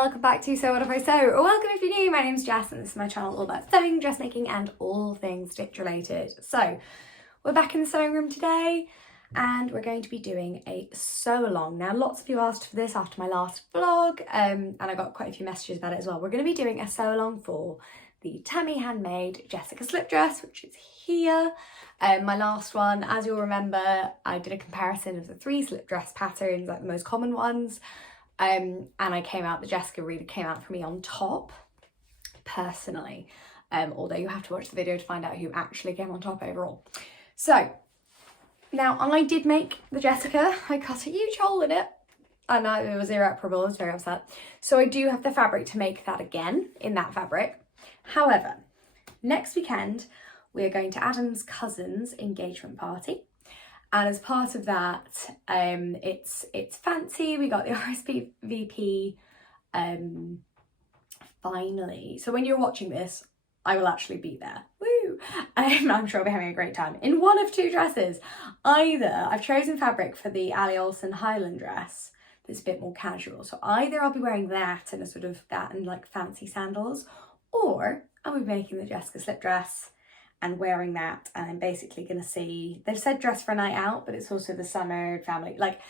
welcome back to So What If I Sew, or welcome if you're new. My name's Jess and this is my channel all about sewing, dressmaking and all things stitch related. So we're back in the sewing room today and we're going to be doing a sew along. Now lots of you asked for this after my last vlog and I got quite a few messages about it as well. We're going to be doing a sew along for the Tammy Handmade Jessica slip dress, which is here. My last one, as you'll remember, I did a comparison of the 3 slip dress patterns, like the most common ones. And the Jessica really came out for me on top, personally. Although you have to watch the video to find out who actually came on top overall. So, now I did make the Jessica. I cut a huge hole in it. And it was irreparable, I was very upset. So I do have the fabric to make that again, in that fabric. However, next weekend, we are going to Adam's cousin's engagement party. And as part of that, it's fancy. We got the RSVP finally. So when you're watching this, I will actually be there. Woo! I'm sure I'll be having a great time. In one of 2 dresses. Either, I've chosen fabric for the Ali Olsen Highland dress that's a bit more casual. So either I'll be wearing that and a sort of that and like fancy sandals, or I'll be making the Jessica slip dress and wearing that, and I'm basically going to see, they've said dress for a night out, but it's also the summer family, like,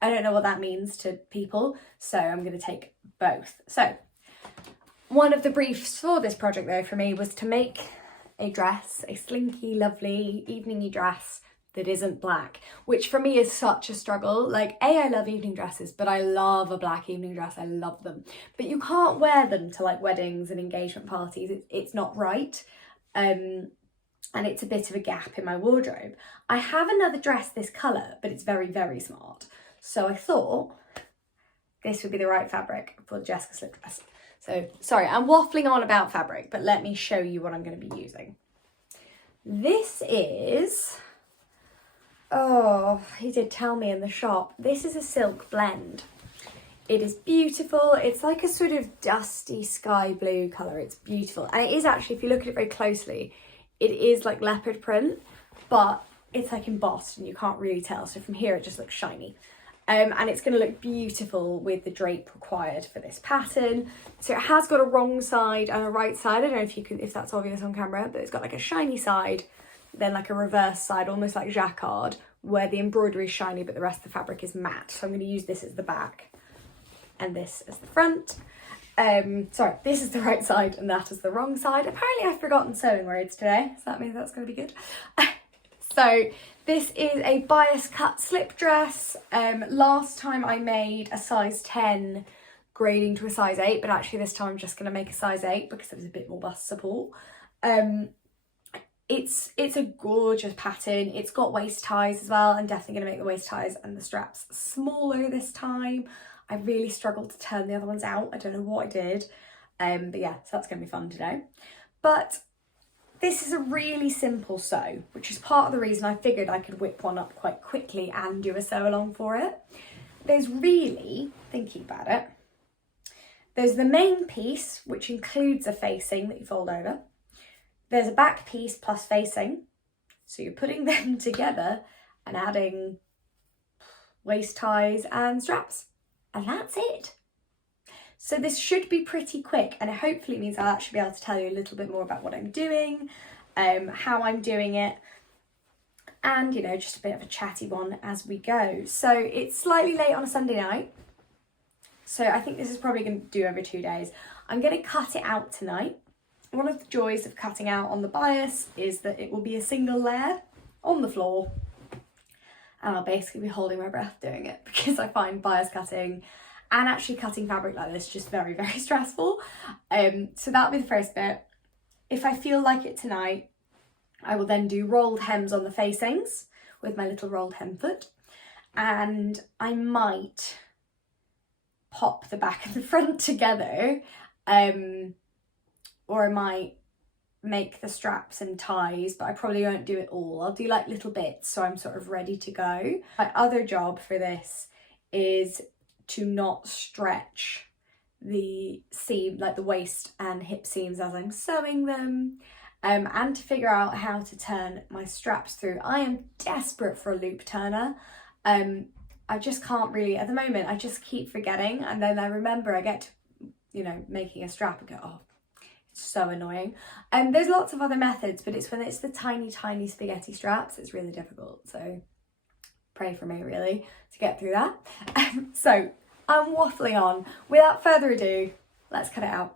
I don't know what that means to people, so I'm going to take both. So, one of the briefs for this project though for me was to make a dress, a slinky, lovely, evening-y dress that isn't black, which for me is such a struggle. Like, I love evening dresses, but I love a black evening dress, I love them. But you can't wear them to like weddings and engagement parties, it's not right. And it's a bit of a gap in my wardrobe. I have another dress this colour, but it's very, very smart. So I thought this would be the right fabric for the Jessica slip dress. So, sorry, I'm waffling on about fabric, but let me show you what I'm going to be using. This is, oh, he did tell me in the shop, this is a silk blend. It is beautiful. It's like a sort of dusty sky blue colour. It's beautiful. And it is actually, if you look at it very closely, it is like leopard print, but it's like embossed and you can't really tell. So from here, it just looks shiny. And it's going to look beautiful with the drape required for this pattern. So it has got a wrong side and a right side. I don't know if that's obvious on camera, but it's got like a shiny side, then like a reverse side, almost like jacquard, where the embroidery is shiny, but the rest of the fabric is matte. So I'm going to use this as the back and this as the front. Sorry, this is the right side and that is the wrong side. Apparently I've forgotten sewing words today, so that means that's going to be good. So this is a bias cut slip dress. Last time I made a size 10 grading to a size 8, but actually this time I'm just going to make a size 8 because there's a bit more bust support. It's a gorgeous pattern. It's got waist ties as well. I'm definitely going to make the waist ties and the straps smaller this time. I really struggled to turn the other ones out. I don't know what I did. But yeah, so that's going to be fun today. But this is a really simple sew, which is part of the reason I figured I could whip one up quite quickly and do a sew along for it. There's really, thinking about it, there's the main piece, which includes a facing that you fold over. There's a back piece plus facing. So you're putting them together and adding waist ties and straps. And that's it. So this should be pretty quick, and it hopefully means I'll actually be able to tell you a little bit more about what I'm doing, how I'm doing it, and, you know, just a bit of a chatty one as we go. So it's slightly late on a Sunday night, so I think this is probably going to do over 2 days. I'm going to cut it out tonight. One of the joys of cutting out on the bias is that it will be a single layer on the floor. And I'll basically be holding my breath doing it because I find bias cutting and actually cutting fabric like this just very, very stressful. So that'll be the first bit. If I feel like it tonight, I will then do rolled hems on the facings with my little rolled hem foot. And I might pop the back and the front together, or I might make the straps and ties, but I probably won't do it all. I'll do like little bits so I'm sort of ready to go. My other job for this is to not stretch the seam, like the waist and hip seams as I'm sewing them, and to figure out how to turn my straps through. I am desperate for a loop turner. I just can't really, at the moment, I just keep forgetting, and then I remember I get to you know, making a strap and go, oh, it's so annoying. And there's lots of other methods, but it's when it's the tiny, tiny spaghetti straps, it's really difficult. So pray for me, really, to get through that. So I'm waffling on. Without further ado, let's cut it out.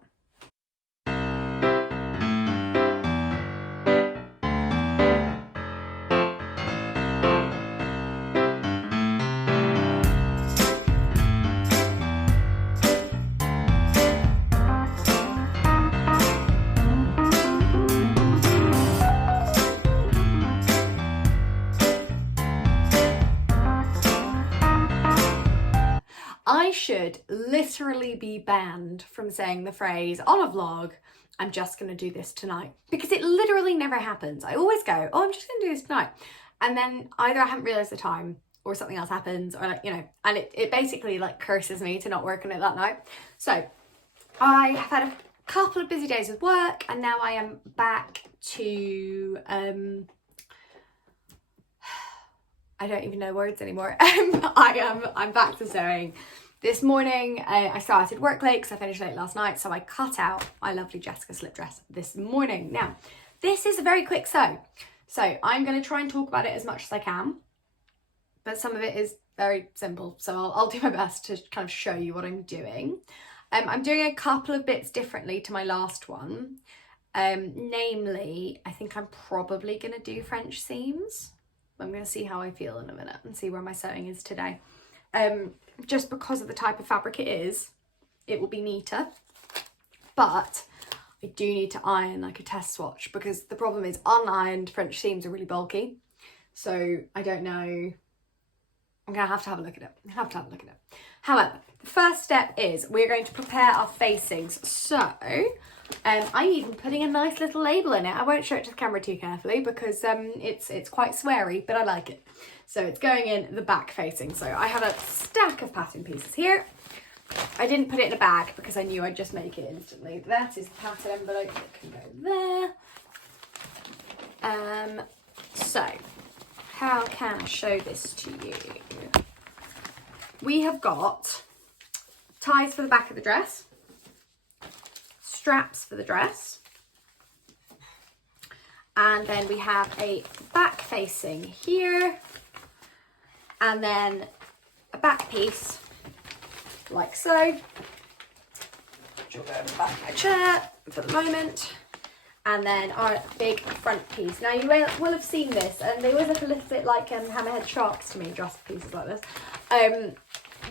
I should literally be banned from saying the phrase on a vlog, I'm just going to do this tonight, because it literally never happens. I always go, oh, I'm just going to do this tonight. And then either I haven't realised the time or something else happens, or like, you know, and it basically like curses me to not work on it that night. So I have had a couple of busy days with work, and now I am back to, I don't even know words anymore. I'm back to sewing. This morning I started work late because I finished late last night, so I cut out my lovely Jessica slip dress this morning. Now, this is a very quick sew, so I'm going to try and talk about it as much as I can, but some of it is very simple, so I'll do my best to kind of show you what I'm doing. I'm doing a couple of bits differently to my last one. Namely, I think I'm probably going to do French seams. I'm going to see how I feel in a minute and see where my sewing is today. Just because of the type of fabric it is, it will be neater. But I do need to iron like a test swatch, because the problem is unironed French seams are really bulky. So I don't know. I'm going to have a look at it. However, the first step is we're going to prepare our facings. So I'm even putting a nice little label in it. I won't show it to the camera too carefully because it's quite sweary, but I like it. So it's going in the back facing. So I have a stack of pattern pieces here. I didn't put it in a bag because I knew I'd just make it instantly. That is the pattern envelope that can go there. So how can I show this to you? We have got ties for the back of the dress, straps for the dress, and then we have a back facing here, and then a back piece like so, which will go in the back of my chair for the moment, and then our big front piece. Now you will have seen this, and they always look a little bit like hammerhead sharks to me, dress pieces like this.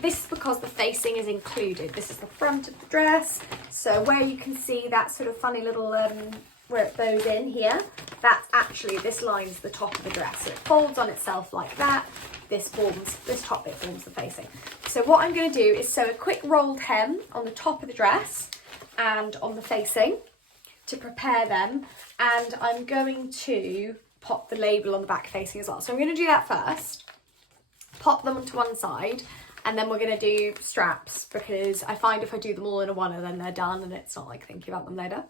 This is because the facing is included. This is the front of the dress, so where you can see that sort of funny little where it bows in here, that's actually, this lines the top of the dress, so it folds on itself like that. This top bit forms the facing. So what I'm going to do is sew a quick rolled hem on the top of the dress and on the facing to prepare them, and I'm going to pop the label on the back facing as well. So I'm going to do that first, pop them onto one side, and then we're going to do straps, because I find if I do them all in a one, then they're done and it's not like thinking about them later.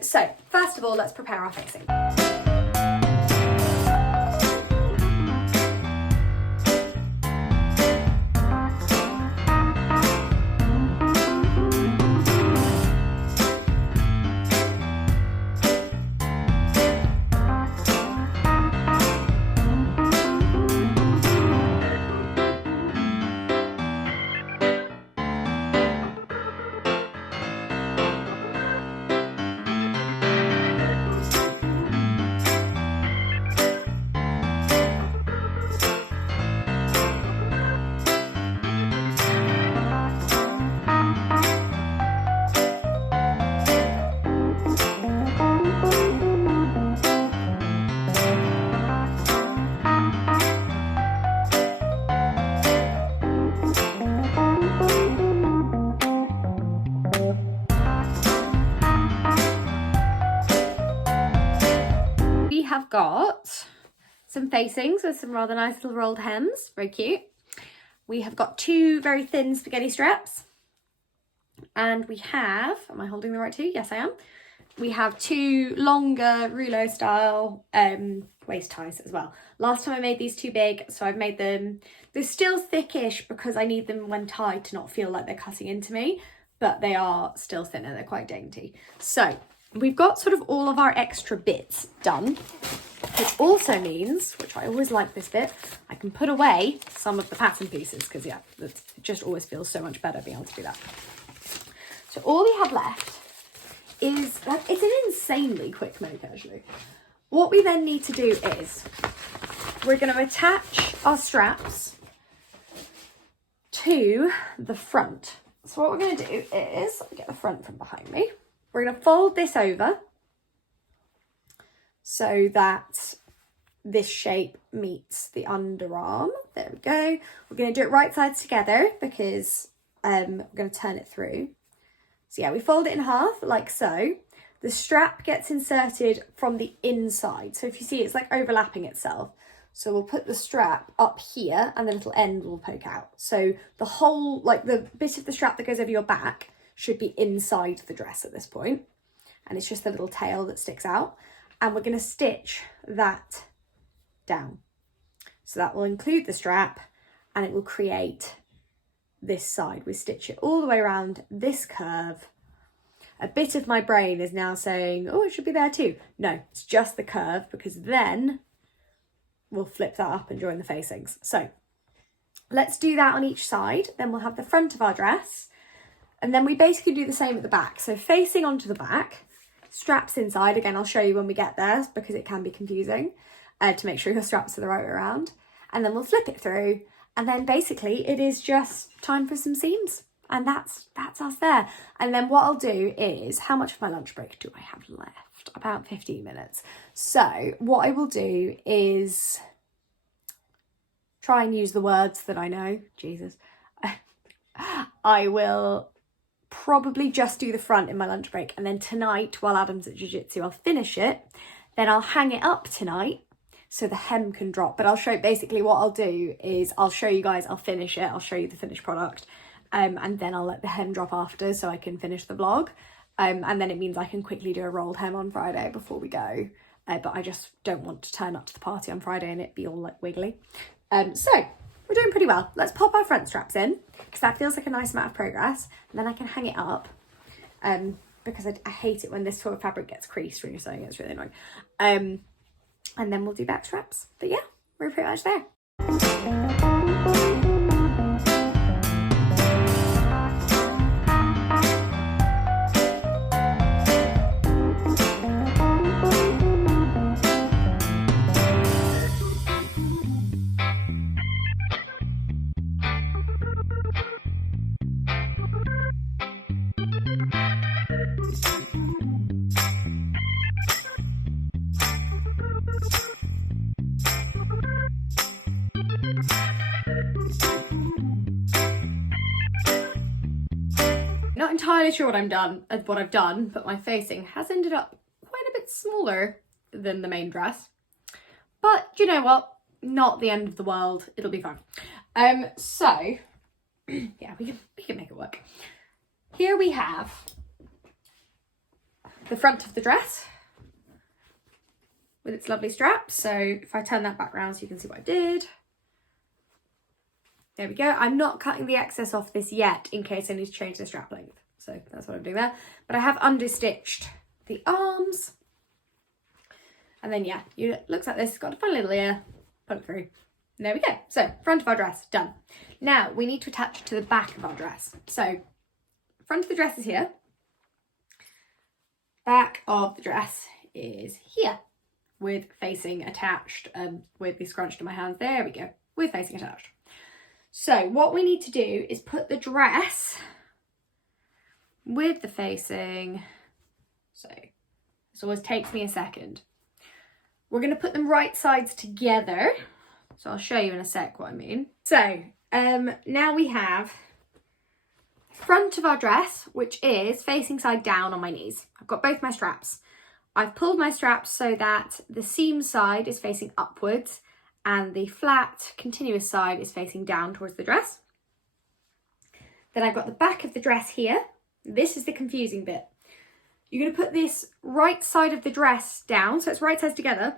So first of all, let's prepare our facing. Have got some facings with some rather nice little rolled hems, very cute. We have got two very thin spaghetti straps, and we have, am I holding the right two? Yes, I am. We have two longer rouleau style waist ties as well. Last time I made these too big, so I've made them, they're still thickish because I need them when tied to not feel like they're cutting into me, but they are still thinner, they're quite dainty. So we've got sort of all of our extra bits done, which also means, which I always like this bit, I can put away some of the pattern pieces, because yeah, it just always feels so much better being able to do that. So all we have left is, like, it's an insanely quick make actually. What we then need to do is, we're going to attach our straps to the front. So what we're going to do is, let me get the front from behind me. We're going to fold this over so that this shape meets the underarm. There we go. We're going to do it right sides together because we're going to turn it through. So yeah, we fold it in half like so. The strap gets inserted from the inside. So if you see, it's like overlapping itself. So we'll put the strap up here and the little end will poke out. So the whole, like the bit of the strap that goes over your back should be inside the dress at this point. And it's just the little tail that sticks out. And we're going to stitch that down. So that will include the strap and it will create this side. We stitch it all the way around this curve. A bit of my brain is now saying, oh, it should be there too. No, it's just the curve, because then we'll flip that up and join the facings. So let's do that on each side. Then we'll have the front of our dress. And then we basically do the same at the back. So facing onto the back, straps inside. Again, I'll show you when we get there because it can be confusing to make sure your straps are the right way around. And then we'll flip it through. And then basically it is just time for some seams. And that's us there. And then what I'll do is, how much of my lunch break do I have left? About 15 minutes. So what I will do is try and use the words that I know. Jesus. I will probably just do the front in my lunch break. And then tonight, while Adam's at jiu-jitsu, I'll finish it. Then I'll hang it up tonight so the hem can drop. But I'll show, basically what I'll do is I'll show you guys, I'll finish it. I'll show you the finished product. And then I'll let the hem drop after so I can finish the vlog. And then it means I can quickly do a rolled hem on Friday before we go. But I just don't want to turn up to the party on Friday and it be all like wiggly. So we're doing pretty well. Let's pop our front straps in because that feels like a nice amount of progress. And then I can hang it up because I hate it when this sort of fabric gets creased when you're sewing it. It's really annoying. And then we'll do back straps. But yeah, we're pretty much there. Not entirely sure what I've done, but my facing has ended up quite a bit smaller than the main dress. But you know what? Not the end of the world. It'll be fine. So yeah, we can make it work. Here we have the front of the dress with its lovely straps. So if I turn that back around so you can see what I did. There we go. I'm not cutting the excess off this yet in case I need to change the strap length. So that's what I'm doing there. But I have understitched the arms. And then, yeah, it looks like this. It's got a fun little ear. Put it through. And there we go. So front of our dress, done. Now we need to attach it to the back of our dress. So front of the dress is here. Back of the dress is here with facing attached, with the scrunched in my hands. There we go. With facing attached. So what we need to do is put the dress with the facing. So this always takes me a second. We're going to put them right sides together. So I'll show you in a sec what I mean. So now we have front of our dress, which is facing side down on my knees. I've got both my straps. I've pulled my straps so that the seam side is facing upwards and the flat continuous side is facing down towards the dress. Then I've got the back of the dress here. This is the confusing bit. You're going to put this right side of the dress down, so it's right sides together,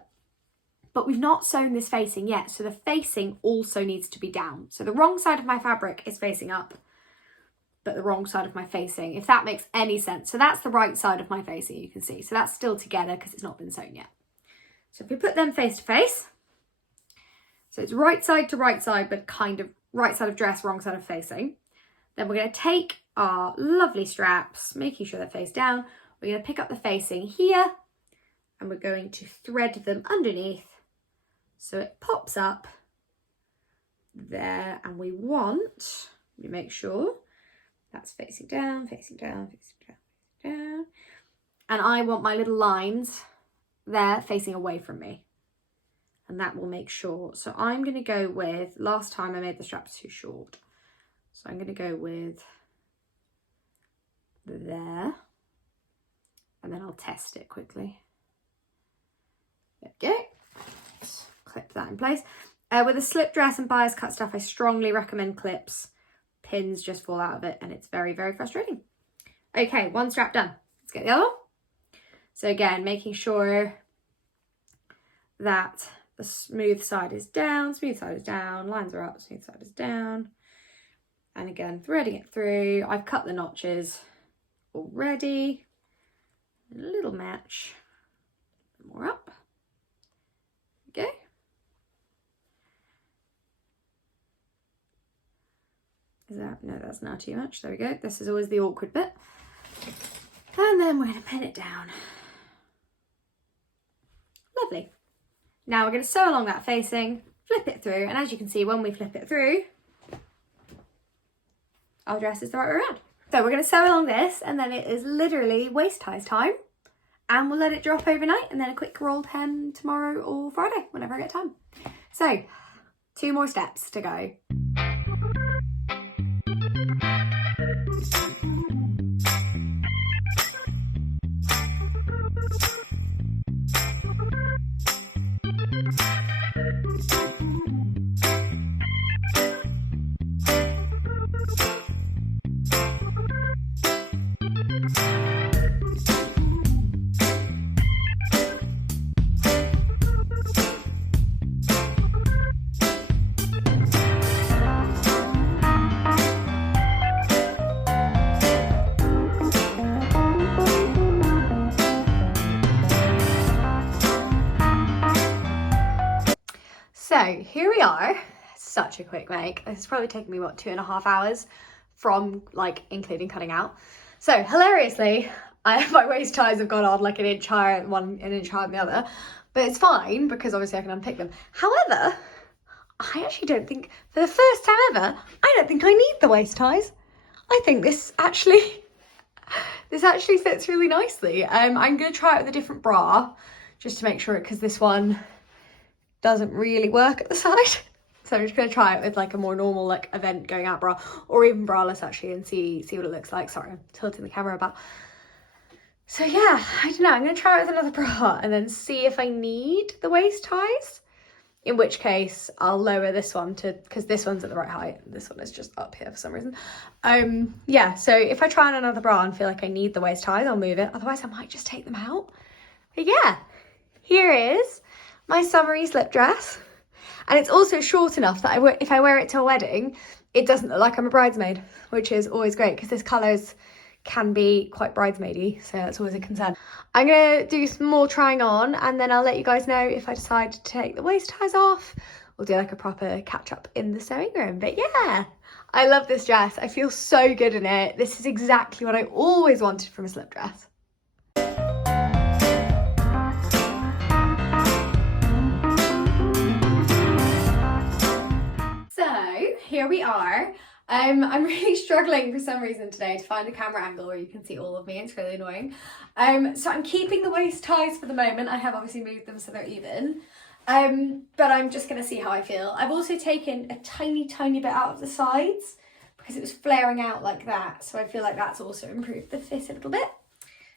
but we've not sewn this facing yet, so the facing also needs to be down. So the wrong side of my fabric is facing up. but the wrong side of my facing, if that makes any sense. So that's the right side of my facing, you can see. So that's still together because it's not been sewn yet. So if we put them face to face, so it's right side to right side, but kind of right side of dress, wrong side of facing. Then we're going to take our lovely straps, making sure they're face down. We're going to pick up the facing here and we're going to thread them underneath so it pops up there. And we make sure that's facing down, facing down, facing down, facing down. And I want my little lines there facing away from me. And that will make sure. So I'm going to go with, last time I made the straps too short. So I'm going to go with there. And then I'll test it quickly. There we go. Let's clip that in place. With a slip dress and bias cut stuff, I strongly recommend clips. Pins just fall out of it and it's very, very frustrating. Okay, one strap done. Let's get the other one. So again, making sure that the smooth side is down, lines are up, smooth side is down. And again, threading it through. I've cut the notches already. A little match. More up. Okay. No, that's now too much. There we go. This is always the awkward bit. And then we're going to pin it down. Lovely. Now we're going to sew along that facing, flip it through, and as you can see, when we flip it through, our dress is the right way around. So we're going to sew along this, and then it is literally waist ties time, and we'll let it drop overnight, and then a quick rolled hem tomorrow or Friday, whenever I get time. So, 2 more steps to go. So here we are. Such a quick make. This has probably taken me, what, 2.5 hours from, like, including cutting out. So hilariously, my waist ties have gone on like an inch higher one, an inch higher than the other, but it's fine because obviously I can unpick them. However, I actually don't think, for the first time ever, I don't think I need the waist ties. I think this actually fits really nicely. I'm going to try it with a different bra just to make sure, because this one doesn't really work at the side. So I'm just going to try it with like a more normal like event going out bra, or even braless actually, and see what it looks like. Sorry, I'm tilting the camera about. So yeah, I don't know, I'm going to try it with another bra and then see if I need the waist ties, in which case I'll lower this one to, because this one's at the right height, this one is just up here for some reason. Yeah, so if I try on another bra and feel like I need the waist ties, I'll move it, otherwise I might just take them out. But yeah, here is my summery slip dress, and it's also short enough that if I wear it to a wedding, it doesn't look like I'm a bridesmaid, which is always great because this colours can be quite bridesmaidy, so that's always a concern. I'm gonna do some more trying on, and then I'll let you guys know if I decide to take the waist ties off. We'll do like a proper catch up in the sewing room. But yeah, I love this dress. I feel so good in it. This is exactly what I always wanted from a slip dress. Here we are. I'm really struggling for some reason today to find a camera angle where you can see all of me. It's really annoying. So I'm keeping the waist ties for the moment. I have obviously moved them so they're even. But I'm just going to see how I feel. I've also taken a tiny bit out of the sides because it was flaring out like that. So I feel like that's also improved the fit a little bit.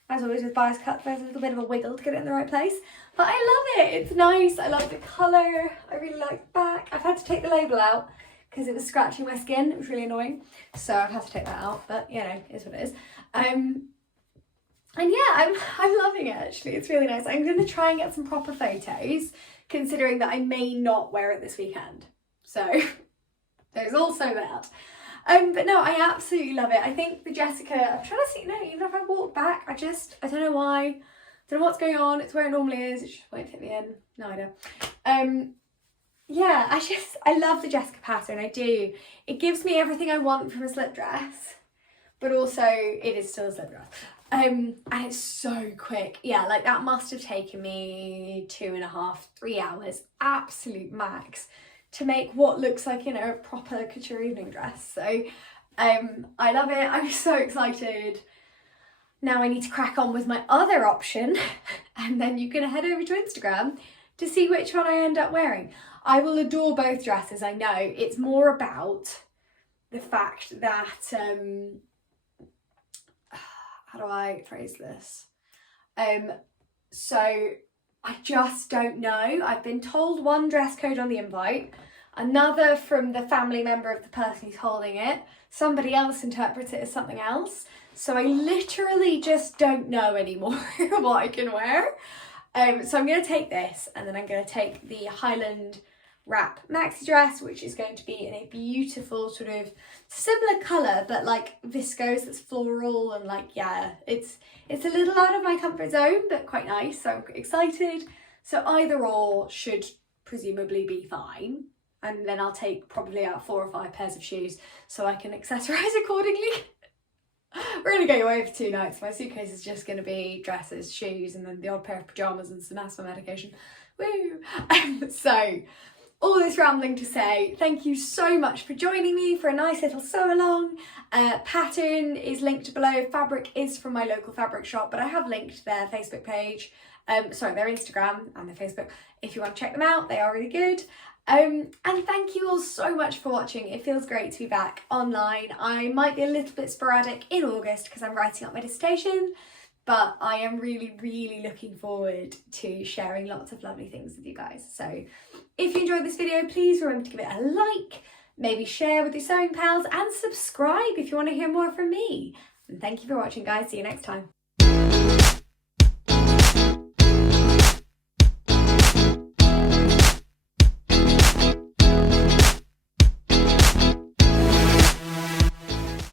As always with bias cut, there's a little bit of a wiggle to get it in the right place. But I love it. It's nice. I love the colour. I really like the back. I've had to take the label out because it was scratching my skin. It was really annoying, so I've had to take that out, but you know, it is what it is. And yeah, I'm loving it actually. It's really nice. I'm going to try and get some proper photos, considering that I may not wear it this weekend, so there's also that. But no, I absolutely love it. I think the Jessica, I'm trying to see, no, even if I walk back, I don't know why. I don't know what's going on. It's where it normally is. It just won't fit me in. No idea. Yeah, I love the Jessica pattern. I do. It gives me everything I want from a slip dress, but also it is still a slip dress. And it's so quick. Yeah, like that must have taken me 2.5, 3 hours, absolute max, to make what looks like, you know, a proper couture evening dress. So I love it. I'm so excited. Now I need to crack on with my other option, and then you can head over to Instagram to see which one I end up wearing. I will adore both dresses, I know. It's more about the fact that, how do I phrase this? So I just don't know. I've been told one dress code on the invite, another from the family member of the person who's holding it. Somebody else interprets it as something else. So I literally just don't know anymore what I can wear. So I'm going to take this, and then I'm going to take the Highland wrap maxi dress, which is going to be in a beautiful sort of similar colour, but like viscose that's floral, and like, yeah, it's a little out of my comfort zone, but quite nice. So I'm excited. So either or should presumably be fine. And then I'll take probably out 4 or 5 pairs of shoes so I can accessorise accordingly. We're going to go away for 2 nights. My suitcase is just going to be dresses, shoes, and then the odd pair of pyjamas and some asthma medication. Woo! So, all this rambling to say, thank you so much for joining me for a nice little sew along. Pattern is linked below. Fabric is from my local fabric shop, but I have linked their Facebook page. Sorry, their Instagram and their Facebook. If you want to check them out, they are really good. And thank you all so much for watching. It feels great to be back online. I might be a little bit sporadic in August because I'm writing up my dissertation, but I am really, really looking forward to sharing lots of lovely things with you guys. So if you enjoyed this video, please remember to give it a like, maybe share with your sewing pals, and subscribe if you want to hear more from me. And thank you for watching, guys. See you next time.